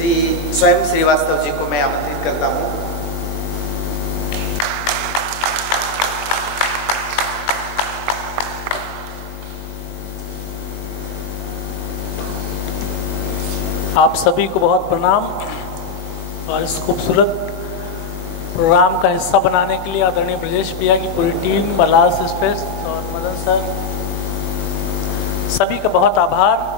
श्री स्वयं श्रीवास्तव जी को मैं आमंत्रित करता हूँ। आप सभी को बहुत प्रणाम और इस खूबसूरत प्रोग्राम का हिस्सा बनाने के लिए आदरणीय ब्रजेश भैया की पूरी टीम, बलास एक्सप्रेस और मदन सर, सभी का बहुत आभार।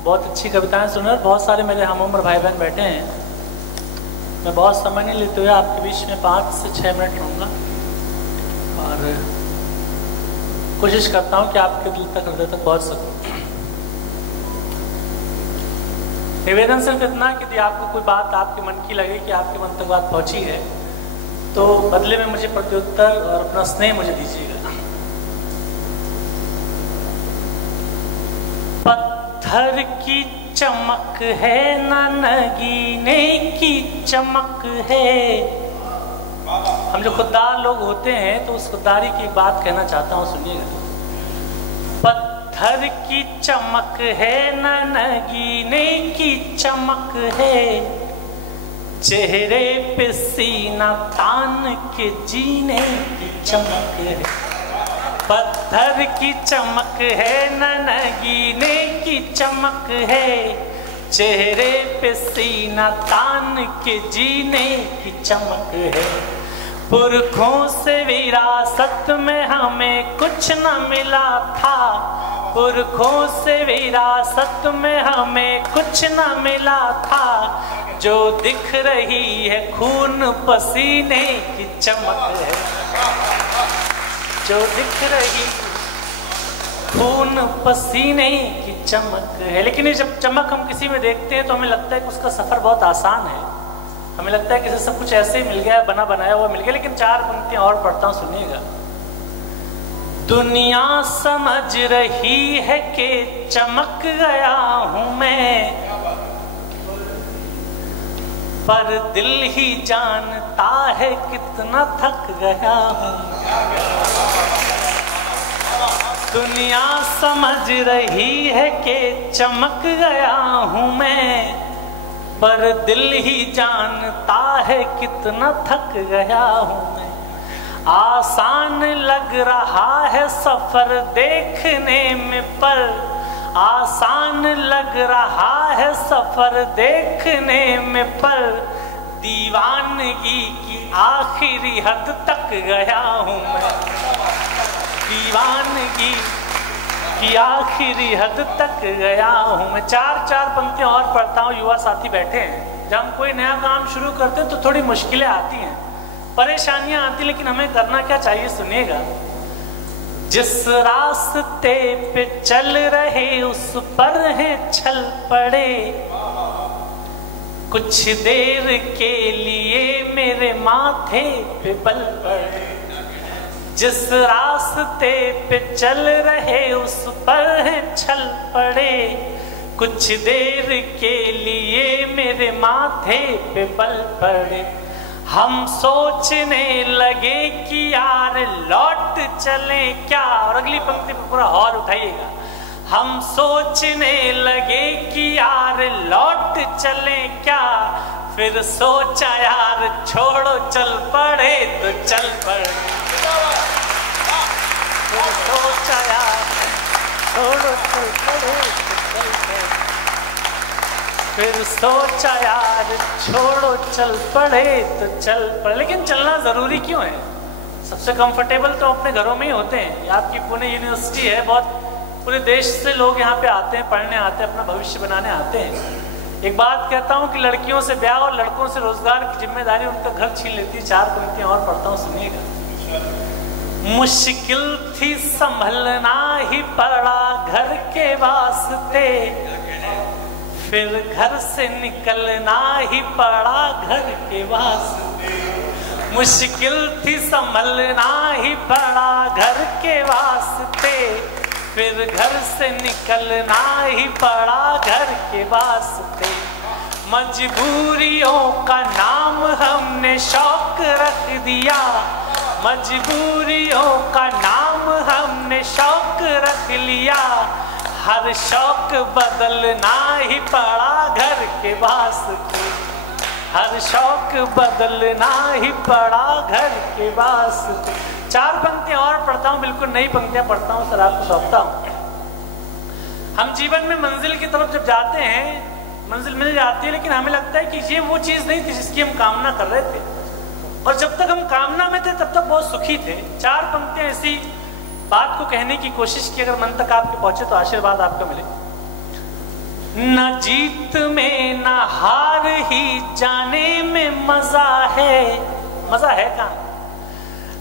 बहुत अच्छी कविताएं सुन रहे, बहुत सारे मेरे हम उम्र भाई बहन बैठे हैं। मैं बहुत समय नहीं लेते हुए आपके बीच में 5 से 6 मिनट रहूँगा और कोशिश करता हूँ कि आपके दिल तक, हृदय तक पहुँच सकूँ। निवेदन सिर्फ इतना कि यदि आपको कोई बात आपके मन की लगे कि आपके मन तक बात पहुंची है तो बदले में मुझे प्रत्युत्तर और अपना स्नेह मुझे दीजिएगा। पत्थर की चमक है ना नगीने की चमक है। हम जो खुददार लोग होते हैं तो उस खुददारी की एक बात कहना चाहता हूँ, सुनिएगा। पत्थर की चमक है न नगीने की चमक है, चेहरे पे सीना तान के जीने की चमक है। पत्थर की चमक है न नगीने की चमक है, चेहरे पे सीना तान के जीने की चमक है। पुरखों से विरासत में हमें कुछ न मिला था, पुरखों से विरासत में हमें कुछ न मिला था, जो दिख रही है खून पसीने की चमक है, जो दिख रही खून पसीने की चमक है। लेकिन ये जब चमक हम किसी में देखते हैं तो हमें लगता है कि उसका सफर बहुत आसान है, हमें लगता है कि सब कुछ ऐसे ही मिल गया, बना बनाया हुआ मिल गया। लेकिन 4 पंक्तियां और पढ़ता हूं, सुनिएगा। दुनिया समझ रही है कि चमक गया हूं मैं, पर दिल ही जानता है कितना थक गया हूं। दुनिया समझ रही है कि चमक गया हूं मैं, पर दिल ही जानता है कितना थक गया हूं मैं। आसान लग रहा है सफर देखने में, पर आसान लग रहा है सफर देखने में, पर दीवानगी की आखिरी हद तक गया हूं मैं। दीवानगी की आखिरी हद तक गया हूं मैं। 4 पंक्तियां और पढ़ता हूं। युवा साथी बैठे हैं, जब हम कोई नया काम शुरू करते हैं तो थोड़ी मुश्किलें आती हैं, परेशानियां आती, लेकिन हमें करना क्या चाहिए, सुनिएगा। जिस रास्ते पे चल रहे उस पर है छल पड़े, कुछ देर के लिए मेरे माथे पे बल पड़े। जिस रास्ते पे चल रहे उस पर है छल पड़े, कुछ देर के लिए मेरे माथे पे बल पड़े। हम सोचने लगे कि यार लौट चले क्या, और अगली पंक्ति पर पूरा हौल उठाइएगा। हम सोचने लगे कि यार लौट चले क्या, फिर सोचा यार छोड़ो चल पड़े तो चल पड़े। फिर सोचा यार छोड़ो चल पड़े तो चल पड़े। फिर सोचा यार छोड़ो चल पड़े तो चल पड़े। लेकिन चलना जरूरी क्यों है? सबसे कंफर्टेबल तो अपने घरों में ही होते हैं। ये आपकी पुणे यूनिवर्सिटी है, बहुत पूरे देश से लोग यहाँ पे आते हैं, पढ़ने आते हैं, अपना भविष्य बनाने आते हैं। एक बात कहता हूँ कि लड़कियों से ब्याह और लड़कों से रोजगार की जिम्मेदारी उनका घर छीन लेती है। 4 पंक्तियां और पढ़ता हूँ, सुनिएगा। मुश्किल थी संभलना ही पड़ा घर के वास्ते, फिर घर से निकलना ही पड़ा घर के वास्ते। मुश्किल थी संभलना ही पड़ा घर के वास्ते, फिर घर से निकलना ही पड़ा घर के वास्ते। मजबूरियों का नाम हमने शौक रख दिया, मजबूरियों का नाम हमने शौक रख लिया। हर शौक बदलना ही पड़ा घर के के वास्ते, हर शौक बदलना ही पड़ा घर के वास्ते। 4 पंक्तियां और पढ़ता हूँ, बिल्कुल नई पंक्तियां पढ़ता हूँ सर, आपको सौंपता हूँ। हम जीवन में मंजिल की तरफ जब जाते हैं, मंजिल मिल जाती है, लेकिन हमें लगता है कि ये वो चीज़ नहीं थी जिसकी हम कामना कर रहे थे, और जब तक हम कामना में थे तब तक बहुत सुखी थे। 4 पंक्तियां ऐसी बात को कहने की कोशिश की, अगर मन तक आपके पहुंचे तो आशीर्वाद आपका मिले। न जीत में न हार ही जाने में मजा है, मजा है कहाँ?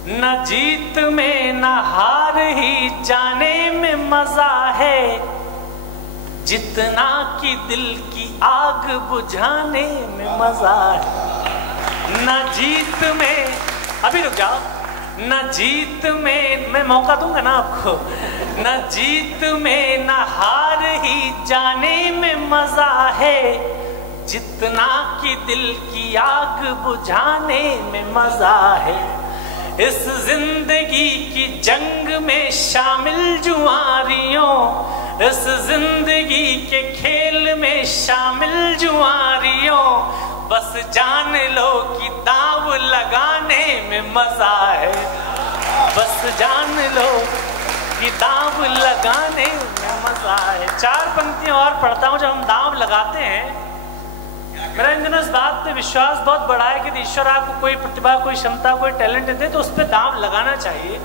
न जीत में न हार ही जाने में मजा है, जितना कि दिल की आग बुझाने में मजा है। न जीत में, अभी रुक जाओ, न जीत में, मैं मौका दूंगा ना आपको, न जीत में न हार ही जाने में मजा है, जितना कि दिल की आग बुझाने में मजा है। इस जिंदगी की जंग में शामिल जुआरियों, इस जिंदगी के खेल में शामिल जुआरियों, बस जान लो कि दाव लगाने में मजा है, बस जान लो कि दाव लगाने में मजा है। 4 पंक्तियां और पढ़ता हूं। जब हम दाव लगाते हैं, मेरा इन दिनों इस बात पे विश्वास बहुत बड़ा है कि ईश्वर आपको कोई प्रतिभा, कोई क्षमता, कोई टैलेंट दे तो उस पर दाव लगाना चाहिए,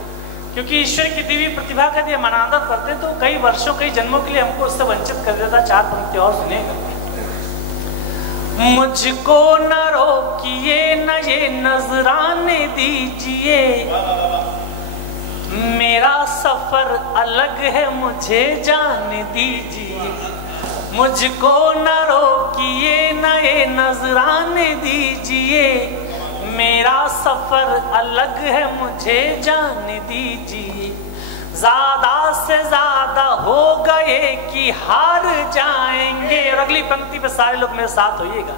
क्योंकि ईश्वर की दी हुई प्रतिभा का यदि हम अनादर करते तो कई वर्षों, कई जन्मों के लिए हमको उससे वंचित कर देता। 4 पंक्तियां और सुनिएगा। मुझको न रोकिए न ये नजराने दीजिए, मेरा सफर अलग है मुझे जाने दीजिए। मुझको न रोकिए न ये नजराने दीजिए, मेरा सफर अलग है मुझे जाने दीजिए। ज्यादा से ज्यादा हो गए कि हार जाएंगे, और अगली पंक्ति पे सारे लोग मेरे साथ होइएगा।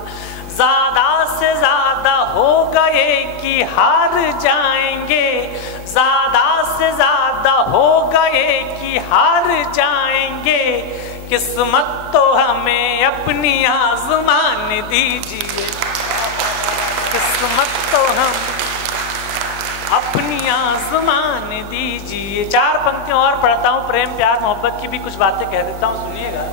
ज्यादा से ज्यादा हो गए कि हार जाएंगे, ज्यादा से ज्यादा हो गए कि हार जाएंगे, किस्मत तो हमें अपनी आजमान दीजिए, किस्मत तो हम अपनी आजमान दीजिए। 4 पंक्तियां और पढ़ता हूँ, प्रेम प्यार मोहब्बत की भी कुछ बातें कह देता हूँ, सुनिएगा।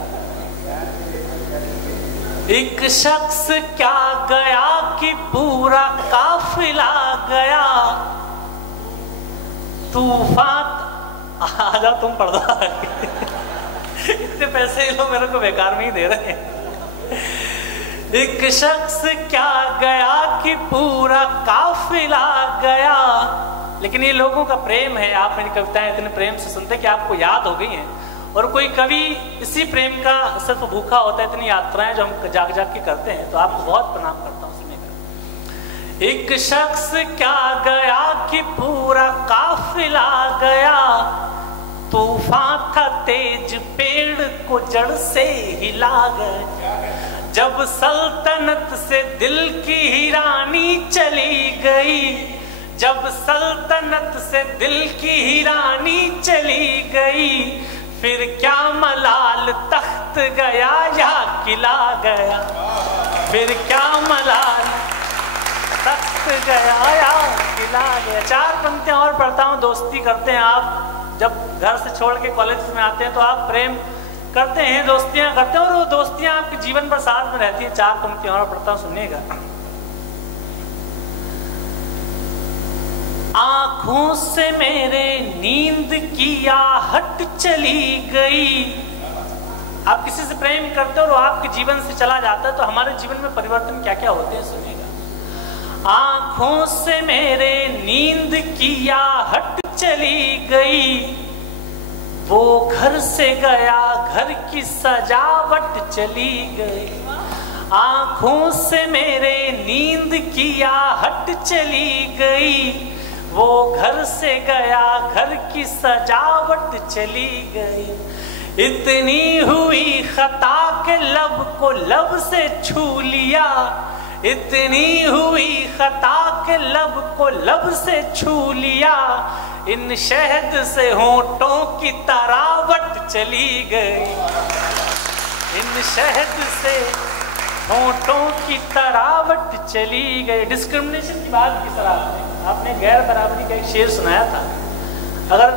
एक शख्स क्या गया कि पूरा काफिला गया, तूफान, आ जाओ तुम पढ़ दो इतने पैसे ये लोग मेरे को बेकार में ही दे रहे हैं। एक शख्स क्या गया कि पूरा काफिला गया, लेकिन ये लोगों का प्रेम है। आप मेरी कविताएं इतने प्रेम से सुनते कि आपको याद हो गई हैं, और कोई कवि इसी प्रेम का सिर्फ भूखा होता है। इतनी यात्राएं जो हम जाग जाग के करते हैं, तो आपको बहुत प्रणाम करता हूँ। सुनिएगा। एक शख्स क्या गया कि पूरा काफिला गया, तूफान था तेज पेड़ को जड़ से हिला गया। जब सल्तनत से दिल की रानी चली गई, जब सल्तनत से दिल की रानी चली गई, फिर क्या मलाल तख्त गया या किला गया, फिर क्या मलाल तख्त गया या किला गया। 4 पंक्तियां और पढ़ता हूँ। दोस्ती करते हैं आप, जब घर से छोड़ के कॉलेज में आते हैं तो आप प्रेम करते हैं, दोस्तियां करते हैं, और वो दोस्तियां आपके जीवन भर साथ में रहती हैं। 4 पंक्तियां और पढ़ता हूं, सुनिएगा। आंखों से मेरे नींद की आहट चली गई। आप किसी से प्रेम करते हो और आपके जीवन से चला जाता है, तो हमारे जीवन में परिवर्तन क्या क्या होते हैं, सुनिएगा। आंखों से मेरे नींद की आहट चली गई, वो घर से गया घर की सजावट चली गई। आंखों से मेरे नींद की आहट चली गई, वो घर से गया घर की सजावट चली गई। इतनी हुई खता के लब को लब से छू लिया, इतनी हुई खता के लब को लब से छू लिया, इन शहद से होंठों की तरावट चली गई, इन शहद से होठों की तरावट चली गई। डिस्क्रिमिनेशन की बात की सर आपने गैर बराबरी का एक शेर सुनाया था। अगर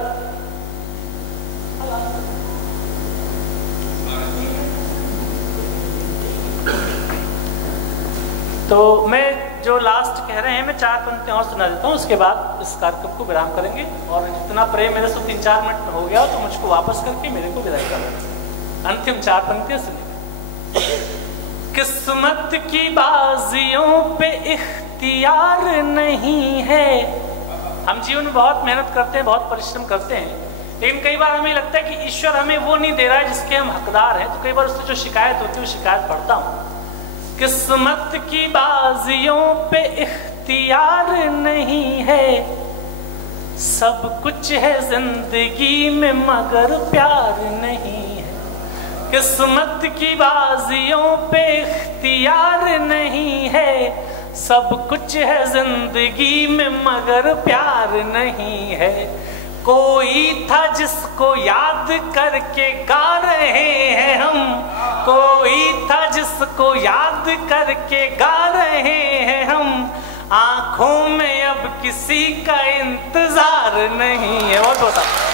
तो मैं जो लास्ट कह रहे हैं मैं 4 पंक्तियां और सुना देता हूँ, उसके बाद इस कार्यक्रम को विराम करेंगे। और इतना प्रेम मेरे से 3-4 मिनट में हो गया तो मुझको वापस करके मेरे को विदाई करना। अंतिम 4 पंक्तियां सुनिए। किस्मत की बाजियों पे इख्तियार नहीं है। हम जीवन में बहुत मेहनत करते हैं, बहुत परिश्रम करते हैं, लेकिन कई बार हमें लगता है कि ईश्वर हमें वो नहीं दे रहा है जिसके हम हकदार हैं। तो कई बार उससे जो शिकायत होती है वो शिकायत पढ़ता हूँ। किस्मत की बाजियों पे इख्तियार नहीं है, सब कुछ है जिंदगी में मगर प्यार नहीं है। किस्मत की बाजियों पे इख्तियार नहीं है, सब कुछ है जिंदगी में मगर प्यार नहीं है। कोई था जिसको याद करके गा रहे हैं हम, कोई था जिसको याद करके गा रहे हैं हम, आंखों में अब किसी का इंतजार नहीं है। बहुत बहुत